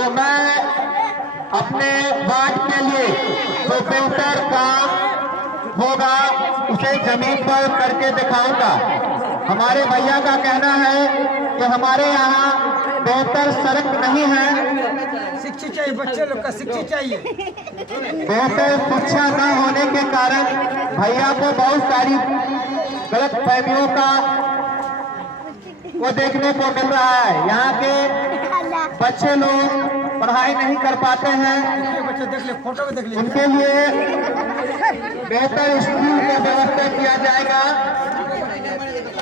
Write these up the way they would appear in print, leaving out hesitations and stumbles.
तो मैं अपने वार्ड के लिए जो बेहतर काम होगा उसे जमीन पर करके दिखाऊंगा। हमारे भैया का कहना है कि हमारे यहाँ बेहतर सड़क नहीं है, शिक्षा चाहिए, बच्चे लोग का शिक्षा चाहिए। बेहतर शिक्षा न होने के कारण भैया को बहुत सारी गलत फहमियों का वो देखने को मिल रहा है। यहाँ के बच्चे लोग पढ़ाई नहीं कर पाते हैं, बच्चे देख ले, फोटो में देख ले। उनके लिए बेहतर स्कूल का व्यवस्था किया जाएगा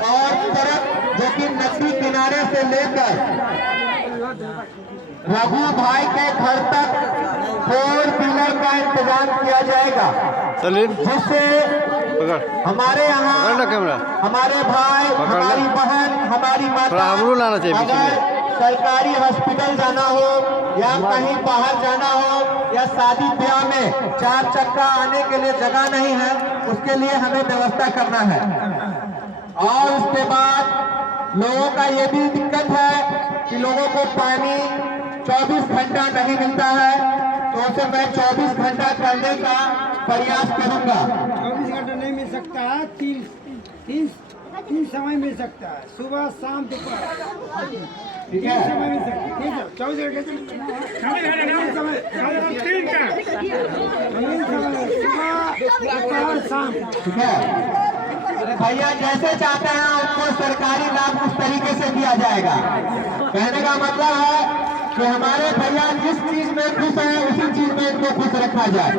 और सड़क जो कि नदी किनारे से लेकर रघु भाई के घर तक 4 व्हीलर का इंतजाम किया जाएगा, जिससे हमारे यहाँ हमारे भाई, हमारी बहन, हमारी माता अगर सरकारी हॉस्पिटल जाना हो या कहीं बाहर जाना हो या शादी ब्याह में 4 चक्का आने के लिए जगह नहीं है, उसके लिए हमें व्यवस्था करना है। और उसके बाद लोगों का ये भी दिक्कत है कि लोगों को पानी 24 घंटा नहीं मिलता है, तो उसे मैं 24 घंटा करने का प्रयास करूंगा। 24 घंटा नहीं मिल सकता है, तीन समय मिल सकता है, सुबह शाम दोपहर। ठीक है, समय मिल सकता है, ठीक है। 24 घंटे सुबह शाम। ठीक है भैया, जैसे चाहते हैं उनको सरकारी लाभ उस तरीके से दिया जाएगा। कहने का मतलब है कि हमारे भैया जिस चीज में खुश है उसी चीज में इनको खुश रखा जाए।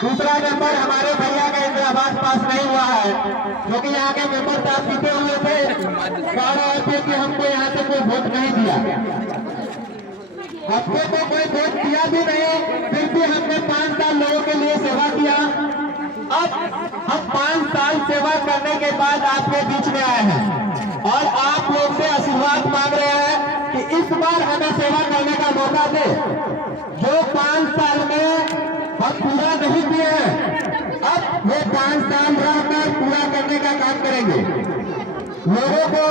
दूसरा नंबर, हमारे भैया का इंदिरावास पास नहीं हुआ है, जो कि यहाँ के मेंबर साहब जीते हुए थे, कह रहे थे कि हमको यहाँ से कोई वोट नहीं दिया। हमको तो कोई वोट दिया भी नहीं, फिर भी हमने 5 साल लोगों के लिए सेवा किया। अब हम 5 साल सेवा करने के बाद आपके बीच में आए हैं और आप लोग से आशीर्वाद मांग रहे हैं कि इस बार हमें सेवा करने का मौका दे। जो 5 साल में हम पूरा नहीं किए हैं, अब वो 5 साल रहकर पूरा करने का काम करेंगे। लोगों को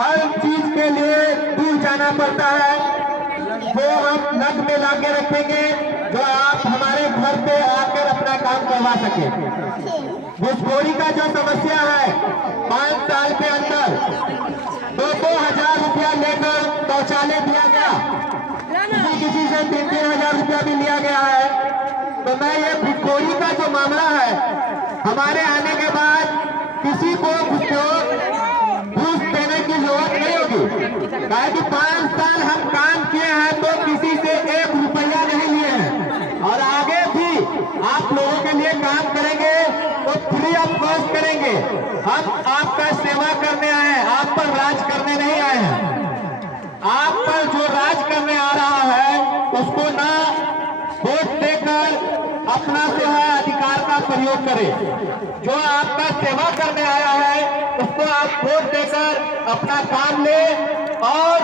हर चीज के लिए दूर जाना पड़ता है, वो हम नक में ला के रखेंगे जो आप हमारे घर पे आकर अपना काम करवा सके। घुसखोरी का जो समस्या है, 5 साल के अंदर 2,000 रुपया लेकर शौचालय दिया गया, किसी से 3-3 हजार रुपया भी लिया गया है। तो मैं ये घुसखोरी का जो मामला है, हमारे आने के बाद किसी को घूस देने की जरूरत नहीं होगी। कहा कि 5 साल हम काम किए हैं तो किसी से 1 रुपया नहीं लिए हैं और आगे भी आप लोगों के लिए काम करेंगे तो फ्री ऑफ कॉस्ट करेंगे। हम आपका सेवा करने आए हैं, आप पर राज करने नहीं आए हैं। आप पर जो राज करने आ रहा है उसको ना वोट देकर अपना जो है अधिकार का प्रयोग करें। जो आपका सेवा करने आया है उसको आप वोट देकर अपना काम ले, और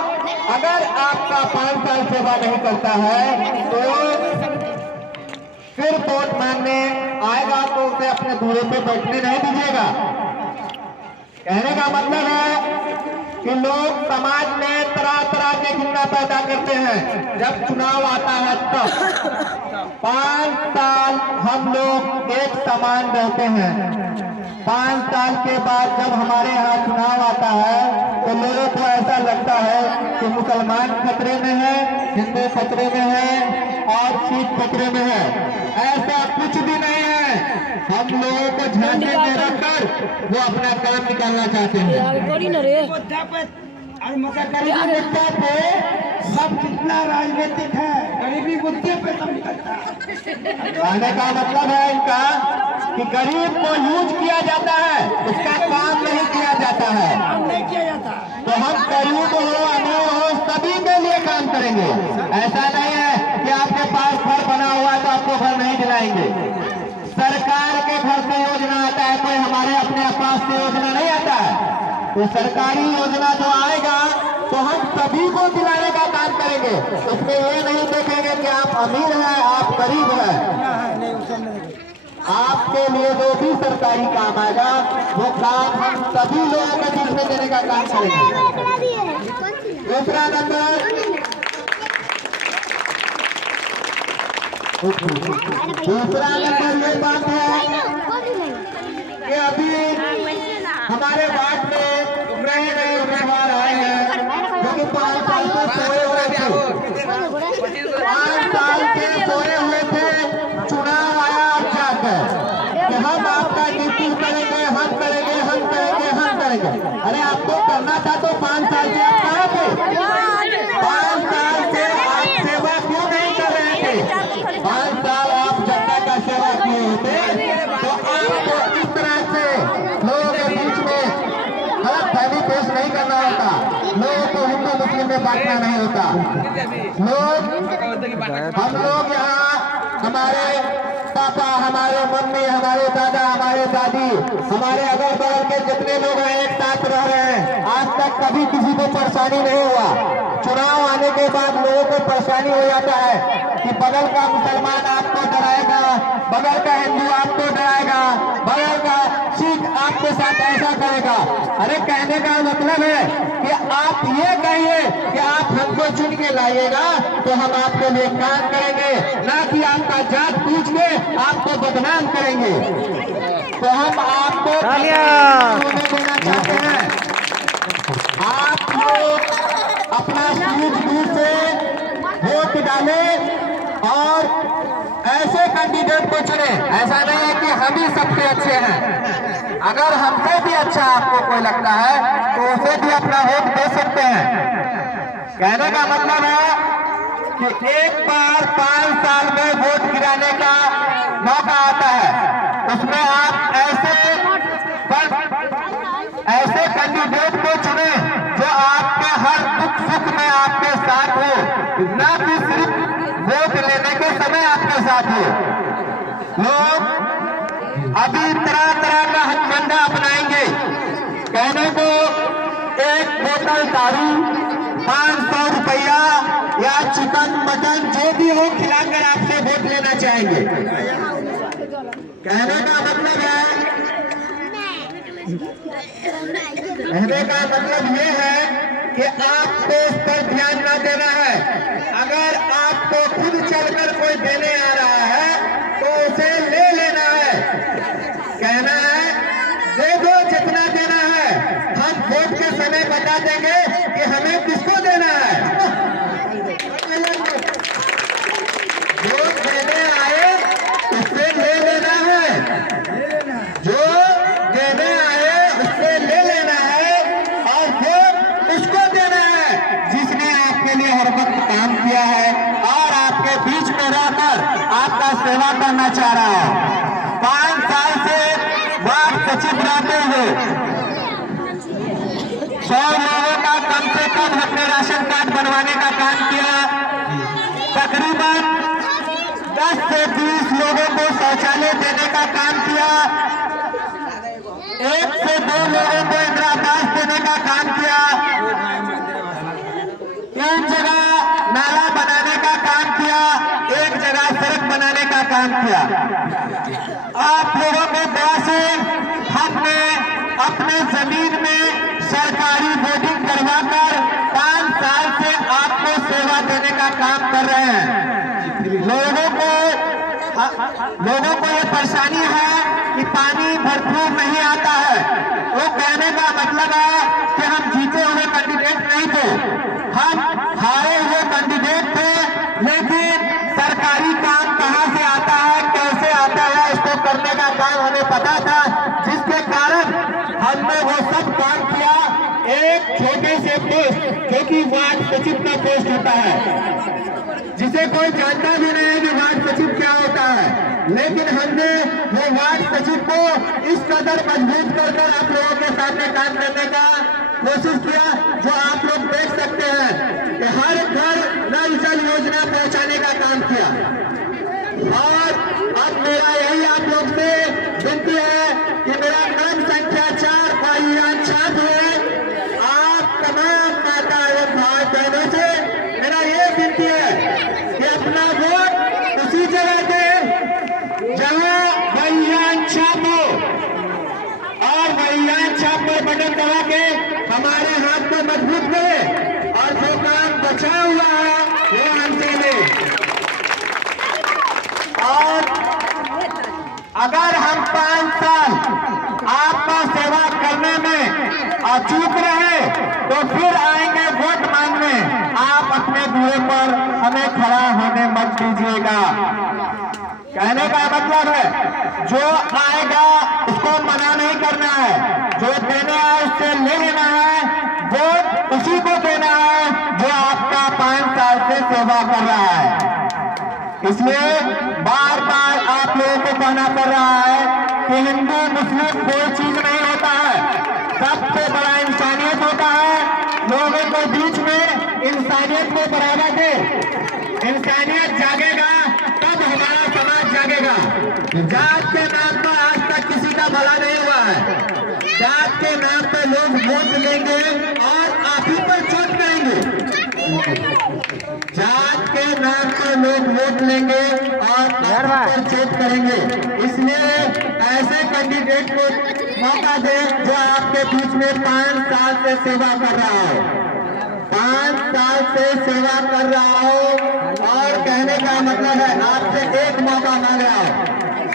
अगर आपका 5 साल सेवा नहीं करता है तो फिर वोट मांगने आएगा तो उसे अपने दूरे पे बैठने नहीं दीजिएगा। कहने का मतलब है कि लोग समाज में तरह तरह के घृणा पैदा करते हैं। जब चुनाव आता है तब 5 साल हम लोग एक समान रहते हैं। 5 साल के बाद जब हमारे यहाँ चुनाव आता है तो लोगों को ऐसा लगता है कि मुसलमान खतरे में है, हिंदू खतरे में है और सिख खतरे में है। ऐसा कुछ भी नहीं है। हम लोगों को झांसे में रखकर वो अपना काम निकालना चाहते हैं। मुद्दा पे सब जितना राजनीतिक है, गरीबी मुद्दे पे सब निकलता है। कहने का मतलब है इनका कि गरीब को यूज किया जाता है, उसका काम नहीं किया जाता है। नहीं किया जाता तो हम गरीब हो अमीर हो सभी के लिए काम करेंगे। ऐसा नहीं है कि आपके पास घर बना हुआ है तो आपको घर नहीं दिलाएंगे। सरकार के घर से योजना आता है, कोई हमारे अपने पास से योजना नहीं आता है। तो सरकारी योजना जो आएगा तो हम सभी को दिलाने का काम करेंगे। उसमें ये नहीं देखेंगे कि आप अमीर हैं, आप गरीब हैं। आपके लिए जो भी सरकारी काम आएगा वो काम हम सभी लोगों को दिल से देने का काम करेंगे। दूसरा नंबर, दूसरा नंबर ये बात है कि अभी हमारे वार्ड में नए नए उम्मीदवार आए हैं जो कि 5 साल से सोए हुए थे, 5 साल से सोए हुए थे। चुनाव आया अब जाकर कि हम आपका ड्यूटी करेंगे, हम करेंगे, हम करेंगे, हम करेंगे। अरे आपको करना था तो 5 साल से आप कहाँ थे? 5 साल से आप सेवा क्यों नहीं कर रहे थे? 5 साल आप जनता का सेवा किए होते तो आपको इस तरह से लोगों के बीच में गलत फहमी पेश नहीं करना होता, लोगों को हिंदू मुस्लिम में बांटना नहीं होता। हम लोग यहाँ हमारे पापा, हमारे मम्मी, हमारे दादा, हमारे दादी, हमारे अगल बगल के जितने लोग हैं एक साथ रह रहे हैं। आज तक कभी किसी को परेशानी नहीं हुआ। चुनाव आने के बाद लोगों को परेशानी हो जाता है कि बगल का मुसलमान आपको डराएगा, बगल का हिंदू आपको डराएगा, बगल का सिख आपके साथ ऐसा करेगा। अरे कहने का मतलब है कि आप ये कहिए कि आप हमको चुन के लाइएगा तो हम आपके लिए काम करेंगे, ना कि आपका जात पूछ के आपको बदनाम करेंगे। तो हम आपको देना चाहते हैं, आप लोग अपना सूझबूझ से वोट डालें और ऐसे कैंडिडेट को चुने। ऐसा नहीं है कि हम ही सबसे अच्छे हैं, अगर हमसे भी अच्छा आपको कोई लगता है तो उसे भी अपना वोट दे सकते हैं। कहने का मतलब है कि एक बार 5 साल में वोट गिराने का मौका आता है, उसमें आप ऐसे कैंडिडेट को चुने जो आपके हर दुख सुख में आपके साथ हो, न कि सिर्फ वोट लेने के समय आपके साथ हो। लोग अभी तरह तरह का हथकंडा अपनाएंगे। कहने को एक बोतल दारू, 500 रुपया या चिकन मटन जो भी हो खिलाकर आपसे वोट लेना चाहेंगे। कहने का मतलब ये है कि आपको इस पर ध्यान न देना है। अगर आपको खुद चलकर कोई देने आ रहा है तो उसे ले लेना है। कहना है दे दो जितना देना है, हम वोट के समय बता देंगे कि हमें किसको देना है। जो देने आए उससे ले लेना है, जो देने आए उससे ले लेना है और वोट उसको देना है जिसने आपके लिए हर वक्त काम किया है और आपके बीच में रहकर आपका सेवा करना चाह रहा है। 5 साल से वार्ड सचिव रहते हुए 100 लोगों का कम से कम अपने राशन कार्ड बनवाने का काम किया। तकरीबन 10 से 20 लोगों को शौचालय देने का काम किया। 1 से 2 लोगों को इंदिरा आवास देने का काम किया। 3 जगह नाला बनाने का काम किया, 1 जगह सड़क बनाने का काम किया। आप लोगों के दया से हमने अपने जमीन में सरकारी बोर्डिंग करवाकर 5 साल से आपको सेवा देने का काम कर रहे हैं। लोगों को ये परेशानी है कि पानी भरपूर नहीं आता है। वो कहने का मतलब है कि हम जीते हुए कैंडिडेट नहीं थे, हम हारे हुए कैंडिडेट थे, लेकिन सरकारी काम कहां से आता है, कैसे आता है, इसको करने का काम हमें पता था, जिसके कारण हमने वो सब काम किया। एक छोटे से पोस्ट जो कि वार्ड सचिव का पोस्ट होता है, जिसे कोई जानता भी नहीं है कि वार्ड सचिव क्या होता है, लेकिन हमने वो वार्ड सचिव को इस कदर मजबूत कर आप लोगों के सामने काम करने का कोशिश किया, जो आप लोग देख सकते हैं कि हर घर नल जल योजना पहुंचाने का काम किया। और अब मेरा यही आप लोग से विनती है कि मेरा नाम संख्या 4 भाईजान छात्र है, आप तमाम माता एवं भाई बहनों से मेरा ये विनती है कि अपना वोट उसी जगह दे जहां भाईजान छाप हो, और भाईजान छाप पर बटन दबा के हमारे हाथ को मजबूत करें और जो काम दूरी पर हमें खड़ा होने मत दीजिएगा। कहने का मतलब है जो आएगा उसको मना नहीं करना है, जो देना है उससे ले लेना है, वोट उसी को देना है जो आपका 5 साल से सेवा कर रहा है। इसलिए बार बार आप लोगों को कहना पड़ रहा है कि हिंदू मुस्लिम कोई चीज नहीं होता है, सबसे बड़ा इंसानियत होता है। लोगों के बीच में इंसानियत को बढ़ावा दे, इंसानियत जागेगा तब हमारा समाज जागेगा। जात के नाम पर आज तक किसी का भला नहीं हुआ है। जात के नाम पर लोग वोट लेंगे और आप ही पर चोट करेंगे। जात के नाम पर लोग वोट लेंगे और आप पर चोट करेंगे। इसलिए ऐसे कैंडिडेट को मौका दें जो आपके बीच में 5 साल से सेवा कर रहा हो, 5 साल से सेवा कर रहा हो। और कहने का मतलब है आपसे एक मौका मांग रहा हो,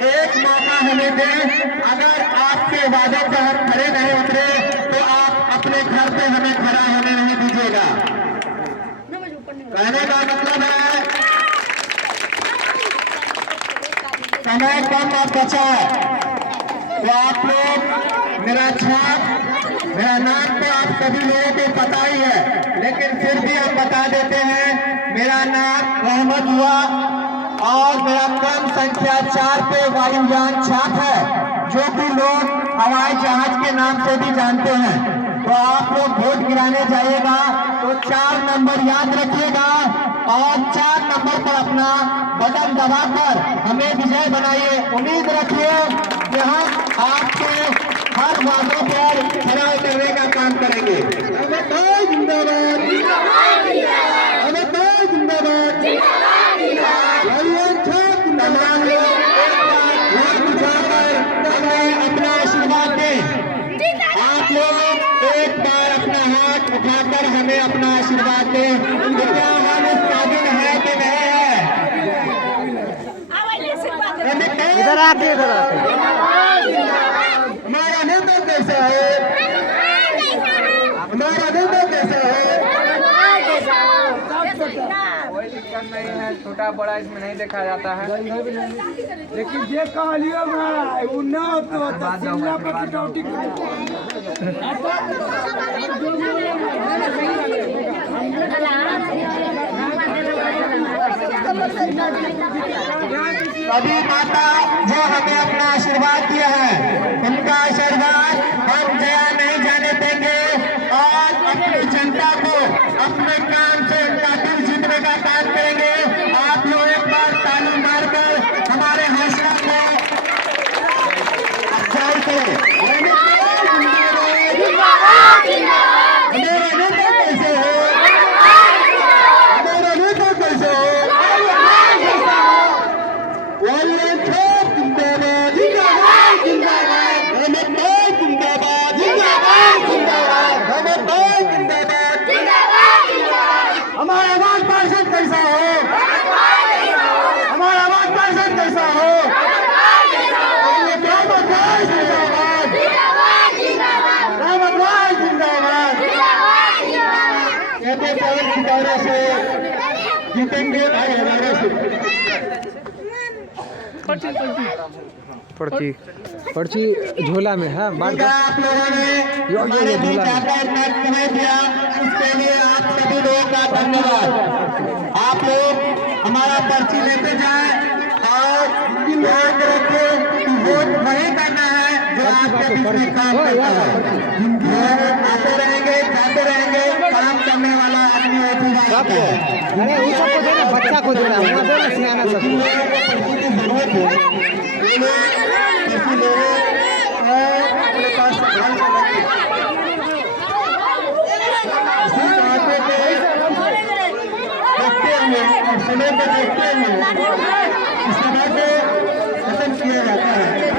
एक मौका हमें दें। अगर आपके वादे पर हम खड़े नहीं उतरे तो आप अपने घर पे हमें खड़ा होने नहीं दीजिएगा। कहने का मतलब है समय कम और बचा है तो आप लोग मेरा छाप मेरा नाम तो आप सभी लोगों को पता ही है, लेकिन फिर भी हम बता देते हैं। मेरा नाम रहमत हुआ और मेरा क्रम संख्या 4 पे वायुयान छाप है, जो कि लोग हवाई जहाज के नाम से भी जानते हैं। तो आप लोग वोट गिराने जाइएगा तो 4 नंबर याद रखिएगा और 4 नंबर पर अपना बटन दबाकर हमें विजय बनाइए। उम्मीद रखिए कि हम आपके हर वादों पर खरा उतरने का काम करेंगे। जिंदाबाद, जिंदाबाद, तमाम लोग हाथ उठाकर हमें अपना आशीर्वाद दें। आप लोग एक बार अपना हाथ उठाकर हमें अपना आशीर्वाद दें। क्या हम इस काबिल है कि नहीं है? इधर आके हमारा नेता कैसा है? हमारा नेता कैसा है? कोई दिक्कत नहीं है, छोटा बड़ा इसमें नहीं देखा जाता है। लेकिन जे कहलियो भाई उ ना तो शिमला पर कटौती सभी माता जो हमें अपना आशीर्वाद दिया है, उनका आशीर्वाद हम जया नहीं जाने देंगे और अपनी जनता को अपने काम से उनका दिल जीतने का काम करेंगे। आप लोग एक बार ताली मारकर हमारे हौसला को अफजाई करें। मेरा नेता कैसे हो? मेरा नेता कैसे हो? हमारा आवाज पार्षद कैसा हो? हमारा आवाज पार्षद कैसा हो? रहमत राय जिंदाबाद, रहमत राय जिंदाबाद। कहते हैं सितारा से जीतेंगे भाई, हमारे से पर्ची झोला में है। आप लोगों ने हमारे बीच आकर समय दिया, उसके लिए आप सभी लोगों का धन्यवाद। आप लोग हमारा पर्ची लेते जाएं और ध्यान रखें कि वोट वही करना है जो आपके बीच में काम करता है। आते रहेंगे, जाते रहेंगे, काम करने वाला आदमी सबको अरे उन सबको देना, बच्चा को देना, वहाँ देना सियाना सबको। जरूरत है अपने पास समय पर देखते हुए इसके बाद खत्म किया जाता है।